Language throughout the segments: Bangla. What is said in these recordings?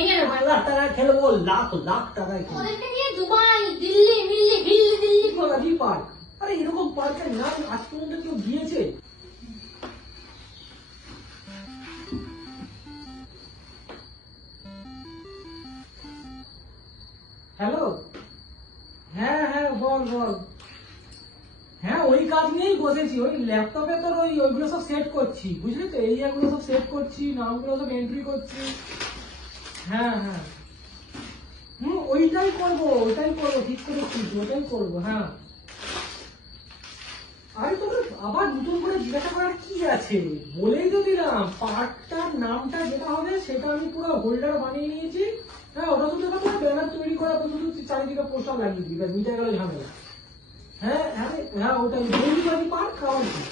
ভেঙে নেবো। 1 লাখ টাকায় খেলবো, লাখ লাখ টাকায় খেলবো। ওদেরকে নিয়ে দুবাই, দিল্লি, মিল্লি, দিল্লি দিল্লি বাজি পার্ক। আরে এরকম পার্কের নাম আজ পর্যন্ত কেউ দিয়েছে? হ্যালো, হ্যাঁ হ্যাঁ বল বল। হ্যাঁ ওই কাজ নিয়েই বসেছি, ওই ল্যাপটপে তোর ওইগুলো সব সেট করছি, বুঝলি তো, এরিয়াগুলো সব সেট করছি, নামগুলো সব এন্ট্রি করছি। হ্যাঁ হ্যাঁ ওইটাই করবো ঠিক করেছিস, ওটাই করবো। হ্যাঁ আরে তোকে আবার নতুন করে জিজ্ঞাসা করার কি আছে, বলেই তো দিলাম পার্কটার নামটা যেটা হবে সেটা আমি পুরো হোল্ডার বানিয়ে নিয়েছি। হ্যাঁ ওটা শুধু ব্যানার তৈরি করা, তো শুধু চারিদিকে পোস্টার লাগিয়ে দিই, মিটে গেল ঝামেলা। হ্যাঁ হ্যাঁ হ্যাঁ ওটাই বৌদিবাজি পার্ক। খাওয়ার কি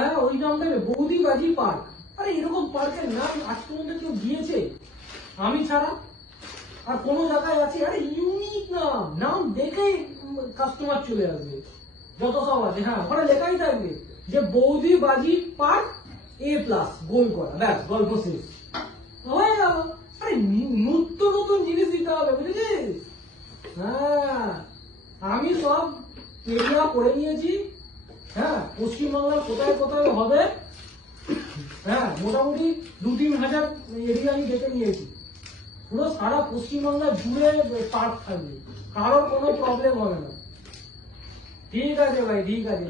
হ্যাঁ ওই নাম দেবে, বৌদিবাজি পার্ক। আরে এরকম পার্কের নাম আজ পর্যন্ত কেউ দিয়েছে আমি ছাড়া? আর কোন জায়গায় আছে? আরে ইউনিক নাম, নাম দেখে কাস্টমার চলে আসবে, যত সব আছে। হ্যাঁ ওখানে লেখাই থাকবে যে বৌদিবাজি পার্ক A+ গোল করা, ব্যাস গল্প শেষ হয়ে গেল। আরে নতুন নতুন জিনিস দিতে হবে, বুঝেছিস? হ্যাঁ আমি সব এরিয়া করে নিয়েছি। হ্যাঁ পশ্চিমবাংলার কোথায় কোথায় হবে, হ্যাঁ মোটামুটি 2-3 হাজার এরিয়া আমি দেখে নিয়েছি। পুরো সারা পশ্চিমবাংলা জুড়ে পার্ক থাকবে, কারোর কোনো প্রবলেম হবে না। ঠিক আছে ভাই, ঠিক আছে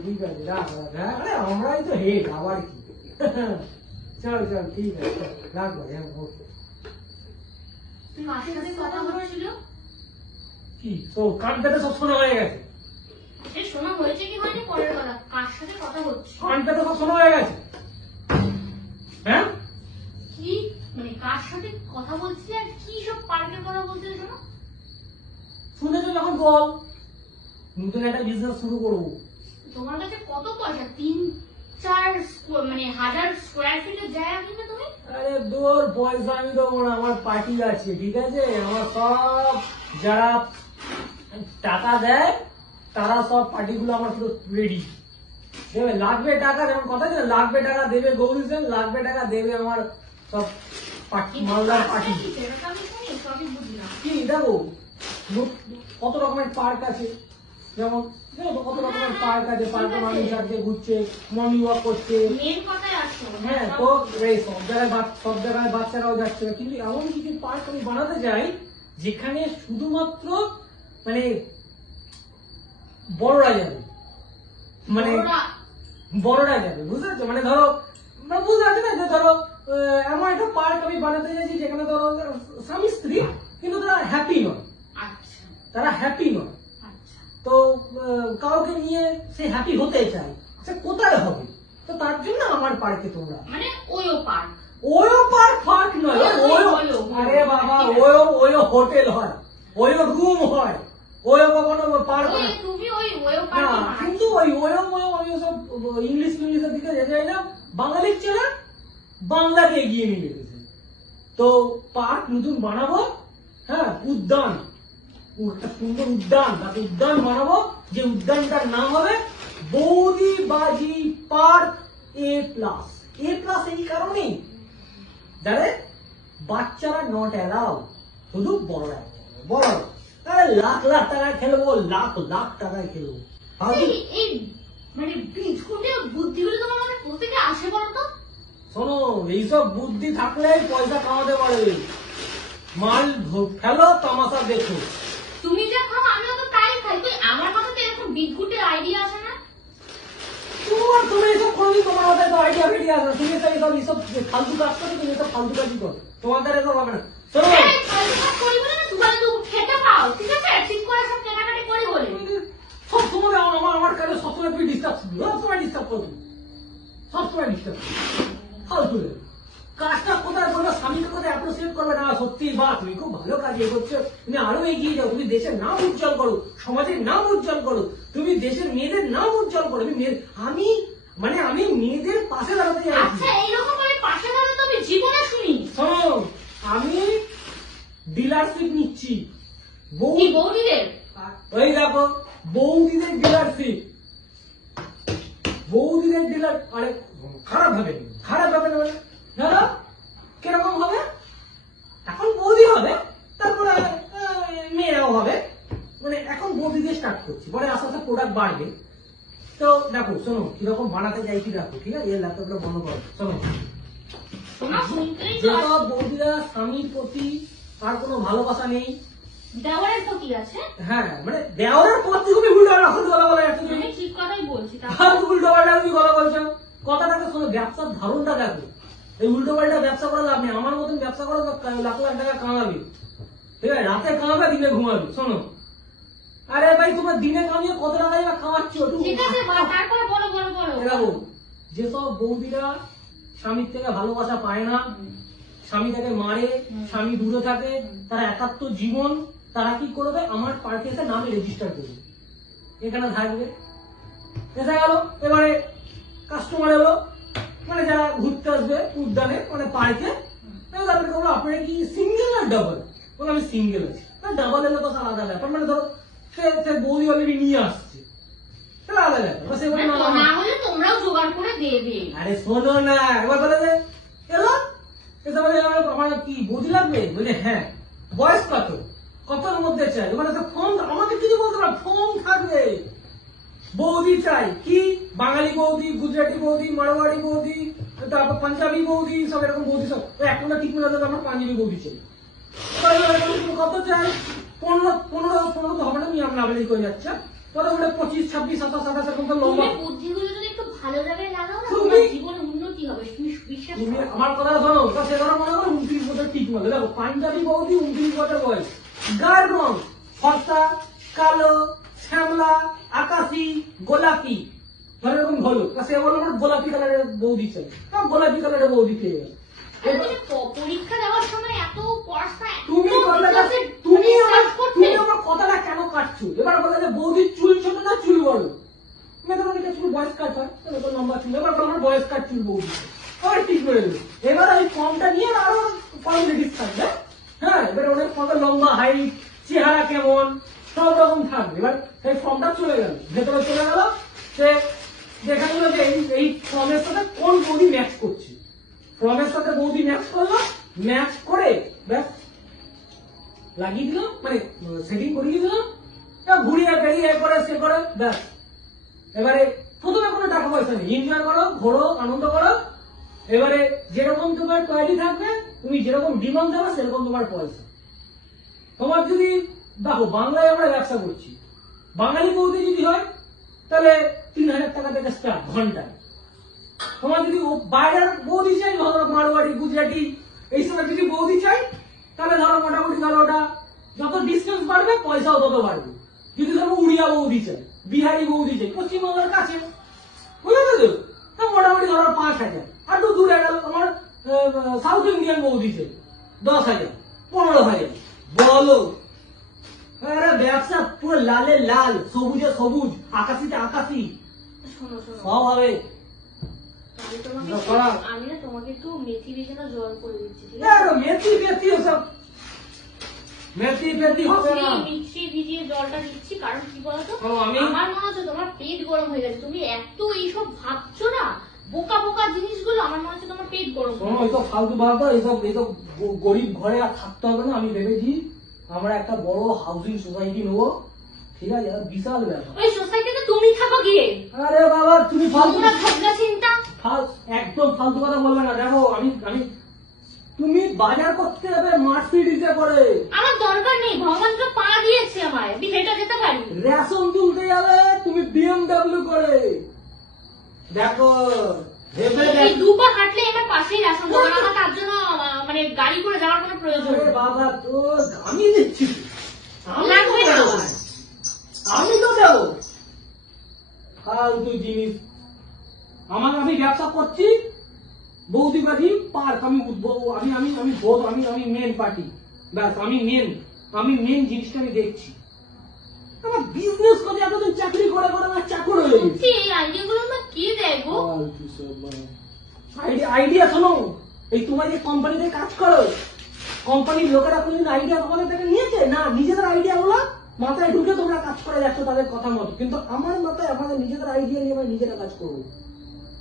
রাখ রাখ। হ্যাঁ আরে আমরাই তো হেড, আবার কি। চল চল ঠিক আছে, রাখ ভাই। হ্যাঁ ওকে। তুই মাসের সাথে কথা বলেছিল কি তো কান পেতে সব শোনা হয়ে গেছে? সে শোনা হয়েছে কি হয়নি পরের কথা, কার সাথে কথা হচ্ছে কান পেতে সব শোনা হয়ে গেছে? হ্যাঁ কি মানে কার সাথে কথা বলছি আর কি সব পার্কের কথা বলতে শোনো? শুনেছো যখন বল, নতুন একটা বিজনেস শুরু করবো। তোমার কাছে কত পয়সা? 3-4 মানে হাজার স্কোয়ার ফিটের জায়গা কিনবে তুমি? আরে তোর পয়সা আমি দেবো না, আমার পার্টি আছে, ঠিক আছে? আমার সব যারা টাকা দেয় তারা সব পার্টিগুলো আমার পুরো রেডি। দেবে লাগবে টাকা, যেমন কথা ছিল লাগবে টাকা দেবে গৌরী সেন, লাগবে টাকা দেবে আমার সব পার্টি, মালদার পার্টি। কি দেখো কত রকমের পার্ক আছে, যেমন কত রকমের পার্ক আছে, পার্কে মানুষ আছে, ঘুরছে, মর্নিং ওয়াক করছে। হ্যাঁ তো এই সব জায়গায় বাচ্চারাও যাচ্ছে, কিন্তু এমন কিছু পার্ক আমি বানাতে চাই যেখানে শুধুমাত্র মানে বড়রা যাবে, মানে বড়রা যাবে, বুঝতে পারছো? মানে ধরো বুঝতে পারছো না, যে ধরো এমন একটা পার্ক আমি বানাতে চাইছি যেখানে ধরো স্বামী স্ত্রী কিন্তু তারা হ্যাপি নয়, তারা হ্যাপি নয়, তো কাউকে নিয়ে সে হ্যাপি হতে চায়, সে কোথায় হবে? তো তার জন্য আমার পার্কে তোমরা মানে ওয়ো পার্ক নয়, আরে বাবা ওয়ো হোটেল হয়, ওয়ো রুম হয়, ওয়ো কখনো পার্ক হয়। কিন্তু ওই সব ইংলিশ দিকে যেতে যায় না, বাঙালির ছেলে বাংলাকে এগিয়ে নিয়ে গেছে। তো পার্ক নতুন বানাবো, হ্যাঁ উদ্যান, একটা সুন্দর উদ্যান বানাবো, যে উদ্যানটার নাম হবে বৌদিবাজি পার্ক A+। এই কারণেই যারা বাচ্চারা নট অ্যালাউ, শুধু বড়রা বড়। আরে লাখ লাখ টাকায় খেলবো, লাখ লাখ টাকায় খেলবো। মানে বুদ্ধিগুলো তোমার মানে কোথেকে আসে বলতো? শোনো, এইসব বুদ্ধি থাকলে পয়সা কামাতে পারবে। মাল ফেলো, তামাশা দেখো। তুমি যা খাও আমিও তো তাই খাই, তুই আমার মাথাতে এরকম বিদঘুটের আইডিয়া আসে না? তুমি এসব করবি, তোমার মাথায় তো আইডিয়া ফেডিয়া আসে না। তুমি এসব ফালতু কাজ করো, তুমি এসব ফালতু কাজই করো, তোমার দ্বারা এসব হবে না। শোনো ফালতু কাজ করি বলে না, তুমি খেতে পাও, ঠিক আছে? ঠিক করে সব কেনাকাটি করি বলে সবসময় আমার কাছে সবসময় তুমি ডিস্টার্ব করো, সবসময় ডিস্টার্ব ফালতু কাজটা কোথায় করবে, স্বামীকে কোথায় অ্যাপ্রিসিয়েট করবে না। সত্যি বা তুমি খুব ভালো কাজ করছো, তুমি আরো এগিয়ে যাও, তুমি দেশের নাম উজ্জ্বল করো, সমাজের নাম উজ্জ্বল করো, তুমি দেশের মেয়েদের নাম উজ্জ্বল করো। আমি মেয়েদের পাশে দাঁড়াতে চাই। আচ্ছা এইরকম ভাবে পাশে দাঁড়াতে আমি জীবনে শুনি। শোনো, আমি ডিলারশিপ নিচ্ছি বৌদিদের, ওই দেখো বৌদিদের ডিলারশিপ, বৌদিদের ডিলার। আরে খারাপ ভাবে না, দাদা কিরকম হবে? করছি, পরে আস্তে আস্তে প্রোডাক্ট বাড়বে। তো দেখো শোনো কিরকম বানাতে চাইছি দেখো, ঠিক আছে? এই ল্যাপটপটা বন্ধ করো, শোনো। শোনা শুনতেই তো যেসব বৌদিরা স্বামীর প্রতি আর কোনো ভালোবাসা নেই, দেওয়ারের তো কি আছে? হ্যাঁ মানে দেওয়ারের পর থেকে তুমি উল্টো পাল্টা কথা বলা যাচ্ছে, আমি ঠিক কথাই বলছি। উল্টো পাল্টা তুমি কথা বলছো। কথাটাকে শোনো, ব্যবসার ধারণটা দেখো। এই উল্টো পাল্টা ব্যবসা করে লাভ নেই। আমার মতন ব্যবসা করে লাখ লাখ টাকা কামাবে, ঠিক আছে? রাতে কামাবে, দিনে ঘুমাবে। শোনো, আরে ভাই তোমার দিনে কামিয়ে কত টাকা কামাচ্ছ? ঠিক আছে, তারপর বলো বলো বলো। দেখো যেসব বৌদিরা স্বামীর থেকে ভালোবাসা পায় না, স্বামী তাকে মারে, স্বামী দূরে থাকে, তারা একাত্ম জীবন, তারা কি করবে? আমার পার্কে এসে নামে রেজিস্টার করবে, এখানে থাকবে। এসে গেল, এবারে কাস্টমার এলো, মানে যারা ঘুরতে আসবে উদ্যানে, মানে পার্কে, তাদেরকে বলো আপনারা কি সিঙ্গেল আর ডাবল? বলে আমি সিঙ্গেল আছি। ডাবল এলে তো আলাদা ব্যাপার, মানে ধরো সে বৌদি অলরেডি নিয়ে আসছে, তাহলে আলাদা ব্যাপার। সে বলে না হলে তোমরাও জোগাড় করে দেবে। আরে শোনো না, এবার বলে যে এলো, এসে বলে আমার কি বৌদি লাগবে? বলে হ্যাঁ। বয়স কত, কতর মধ্যে চাই? মানে ফোন আমাকে কিছু বলতে পারো, ফোন থাকবে। বৌদি চাই কি? বাঙালি বৌদি, গুজরাটি বৌদি, মারোয়াড়ি বৌদি, তারপর পাঞ্জাবি বৌদি, সব এরকম বৌদি। সব এখন ঠিক মনে হচ্ছে আমার পাঞ্জাবি বৌদি চাই। কত চাই? 15 তো হবে না, আমি আপনার আবেদন করে যাচ্ছে। পরে ওটা 25, 26, 27, 28 এরকম তো লম্বা। বুদ্ধিগুলো যদি একটু ভালো জায়গায় লাগাও না, তুমি- তোমার জীবনে উন্নতি হবে। তুমি বিশ্বাস তুমি করো। আমার কথা শোনো, তা সে ধরো মনে করো 29 বছর ঠিক মতো। দেখো পাঞ্জাবি বৌদি 29 বছর বয়স, গায়ের রং ফর্সা, কালো, শ্যামলা, আকাশি, গোলাপি, ধরো এরকম হলো। তা সে বললো আমার গোলাপি কালারের বৌদি চাই, গোলাপি কালারের বৌদি পেয়ে গেল। আরে তুমি পরীক্ষা দেওয়ার সময় এত পড়াশোনা, তুমি আমার কথাটা কেন কাটছো? এবার বলে যে বৌদির চুল ছোট না চুল বড়? মেয়েদের অনেকে চুল বয়স কাট হয়, লম্বা চুল। এবার আমার বয়স কাট চুল বৌদি, আবার ঠিক করে দেবে। এবার ওই ফর্মটা নিয়ে আরো ফর্মালিটিস থাকবে। হ্যাঁ, এবার অনেক কত লম্বা, হাইট, চেহারা কেমন, সব রকম থাকবে। এবার সেই ফর্মটা চলে গেল, ভেতরে চলে গেল। সে দেখা গেল যে এই ফর্মের সাথে কোন বৌদি ম্যাচ করছে। ফর্মের সাথে বৌদি ম্যাচ করলো, ম্যাচ করে ব্যাস লাগিয়ে দিল, মানে সেটিং করিয়ে দিল, ঘুরিয়ে বেরিয়ে করে সে করে ব্যাস। এবারে প্রথমে কোনো টাকা পয়সা নেই, এনজয় করো, ঘোরো, আনন্দ করো। এবারে যেরকম তোমার কোয়ালিটি থাকবে, তুমি যেরকম ডিমান্ড দেবে সেরকম তোমার পয়সা। তোমার যদি দেখো বাংলায় আমরা ব্যবসা করছি, বাঙালি বৌদি যদি হয় তাহলে 3000 টাকা থেকে স্টার্ট ঘন্টায়। তোমার যদি বাইরের বৌদি চাই, ধরো মারোয়াড়ি, গুজরাটি এইসব যদি বৌদি চাই, তাহলে ধরো মোটামুটি ধরো ওটা যত ডিস্টেন্স বাড়বে পয়সাও তত বাড়বে। যদি ধরো উড়িয়া বৌদি চাই, বিহারি বৌদি চাই, পশ্চিমবঙ্গের কাছে, বুঝলে তো, তা মোটামুটি ধরো 5000। আর তো দূরে গেল তোমার সাউথ ইন্ডিয়ান বৌদি চাই 10,000, 15,000। বলো, আরে ব্যবসা পুরো লালে লাল, সবুজে সবুজ, আকাশিতে আকাশি, শোনো শোনো, সব হবে। আমি না তোমাকে একটু মেথি ভেজানো জল করে দিচ্ছি, ঠিক আরে আছে? মেথি ফেথি ওসব মেথি ফেথি হবে না। মিক্সি ভিজিয়ে জলটা দিচ্ছি, কারণ কি বলতো, ও, আমার মনে হচ্ছে তোমার পেট গরম হয়ে গেছে। তুমি এত এইসব ভাবছো না, বোকা বোকা জিনিসগুলো, আমার মনে হচ্ছে তোমার পেট গরম শোনো, এইসব ফালতু ভাবো, এইসব গরিব ঘরে আর থাকতে হবে না। আমি ভেবেছি আমরা একটা বড় হাউজিং সোসাইটি নেবো, ঠিক আছে? আর বিশাল ব্যাপার। ওই সোসাইটিতে তুমি থাকো গিয়ে। আরে বাবা তুমি ফালতু, তোমরা ভাবনা চিন্তা। একদম ফালতু কথা বলবে না। দেখো আমি তুমি বাজার করতে যাবে মার্সিডিজে করে, আমার দরকার নেই, ভগবান তো পা দিয়েছে আমায়, আমি হেঁটে যেতে পারি। রেশন তুলতে যাবে তুমি BMW করে। দেখো ভেবে এই দুপা হাঁটলে আমার পাশেই রেশন দোকান, আমার তার জন্য মানে গাড়ি করে যাওয়ার কোনো প্রয়োজন আরে নেই। বাবা তো আমি দিচ্ছি, আমি লাগবে তো না। দেবো, আমি তো দেবো। ফালতু জিনিস। আমি ব্যবসা করছি, বৌদিবাজি পার্ক, আমি আমি আমি আমি বোধ আমি মেন পার্টি, ব্যাস আমি মেন জিনিসটা আমি দেখছি। আমার বিজনেস করে এতদিন চাকরি করে করে আমার চাকর হয়ে গেছে। সত্যি এই আইডিয়াগুলো না কে দেয় গো? আইডিয়া শোনো, এই তোমার যে কোম্পানিতে কাজ করো, কোম্পানির লোকেরা কোনদিন আইডিয়া তোমাদের থেকে নিয়েছে না? নিজেদের আইডিয়া গুলো মাথায় ঢুকে তোমরা কাজ করে যাচ্ছ তাদের কথা মতো। কিন্তু আমার মাথায় আমাদের নিজেদের আইডিয়া নিয়ে আমরা নিজেরা কাজ করবো।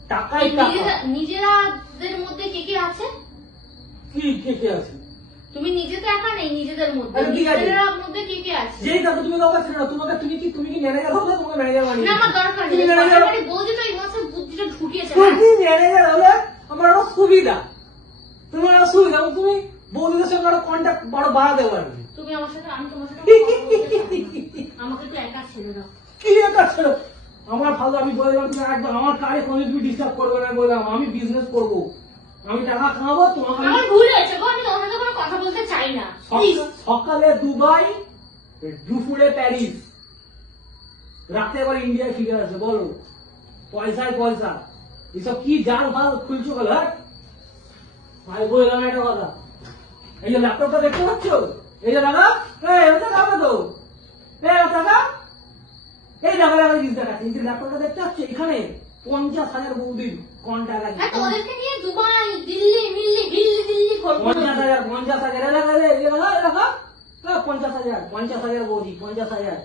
টাকাই টাকা। নিজেরাদের মধ্যে কে কে আছে? কি কে কে আছে? তুমি নিজে তো একা নেই, নিজেদের মধ্যে আরে ঠিক আছে। নিজেদের মধ্যে কি কি আছে? যেই দেখো তুমি কাউকে ছেড়ে দাও, তোমাকে তুমি কি ম্যানেজার হবে? তোমাকে ম্যানেজার বানিয়ে না আমার দরকার তুমি নেই, ম্যানেজার পাশাপাশি বৌদি তো এই মাসের বুদ্ধিটা ঢুকিয়েছে না? তুমি ম্যানেজার হলে আমার আরো সুবিধা, তোমার আরো সুবিধা, এবং তুমি বৌদিদের সঙ্গে আরো কন্ট্যাক্ট বড় বাড়াতে পারবে। তুমি আমার সাথে, আমি তোমার সাথে কথা বলতে চাই না। আমাকে তো একা ছেড়ে দাও। কি এটা ছিল আমার ফালতু, আমি বলে দিলাম তুমি একদম আমার কাজে কোনো তুমি ডিস্টার্ব করবে না, বললাম আমি বিজনেস করবো, আমি টাকা খাওয়াবো তোমাকে। আমি আমার ভুল হয়েছে গো, আমি তোমার সাথে কোনো কথা বলতে চাই না। Please। সকালে দুবাই, দুপুরে প্যারিস, রাতে আবার ইন্ডিয়ায় ফিরে আসবে। বলো পয়সায় পয়সা, এসব কি জাল ফাল খুলছো বলো? হ্যাঁ ভাই বললাম একটা কথা, এই যে ল্যাপটপটা দেখতে পাচ্ছ, এই যে দাদা, ওটা দাদা তো, দাদা এই দেখো দেখা জিনিস দেখাচ্ছে, এই যে ল্যাপটপটা দেখতে পাচ্ছ, এখানে 50,000 বৌদির কন্ট্যাক্ট আছে। হ্যাঁ, তোমাদেরকে নিয়ে দুবাই, দিল্লি, মিল্লি, দিল্লি করবো। 50,000 50,000 বৌদি, 50,000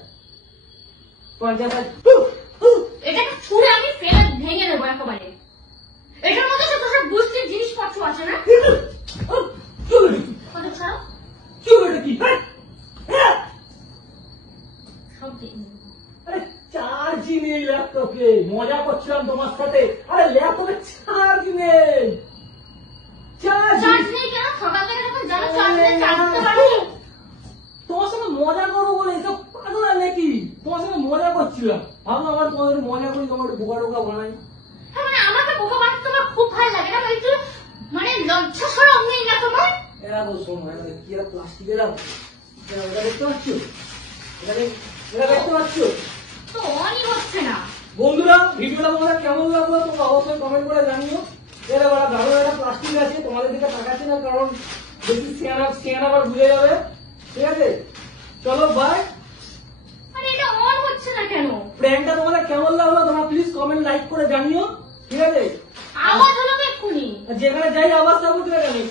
এটাকে ছুঁড়ে আমি ফেলে ভেঙে নেবো একেবারে। এটার মধ্যে সব সব গোষ্ঠীর জিনিসপত্র আছে না? কথা ছাড়ো, সব দেখে নেবো। আরে চার্জই নেই ল্যাপটপে, মজা করছিলাম তোমার সাথে। আরে ল্যাপটপে চার্জ নেই, চার্জ চার্জ নেই কেন? সকাল থেকে যখন জানো চার্জ নেই, চার্জ দিতে পারি। তোমার সঙ্গে মজা করবো বলে এসব পাগল নাকি? তোমার সঙ্গে মজা করছিলাম, ভাবলাম আমার তোমাদের মজা করি, তোমার বোকা টোকা বানাই। হ্যাঁ, মানে আমাকে বোকা বানাতে তোমার খুব ভালো লাগে না? একটু মানে লজ্জা সরম নেই না তোমার? এরা বল শোনো, এরা কি এরা প্লাস্টিকের এটা দেখতে পাচ্ছ, এটা দেখতে পাচ্ছ? তো অনই হচ্ছে না। বন্ধুরা ভিডিওটা তোমাদের কেমন লাগলো তোমরা অবশ্যই কমেন্ট করে জানিও। এরা বড় গাড়ো একটা প্লাস্টিক আছে, তোমাদের দিকে তাকাচ্ছি না কারণ বেশি স্ক্যান আবার বুঝে যাবে। ঠিক আছে, চলো বাই। মানে এটা অন হচ্ছে না কেন? প্র্যাঙ্কটা তোমাদের কেমন লাগলো তোমরা প্লিজ কমেন্ট লাইক করে জানিও। ঠিক আছে, আওয়াজ হলো তো এক্ষুনি। আর যেখানে যাই আওয়াজটা বুঝতে জানি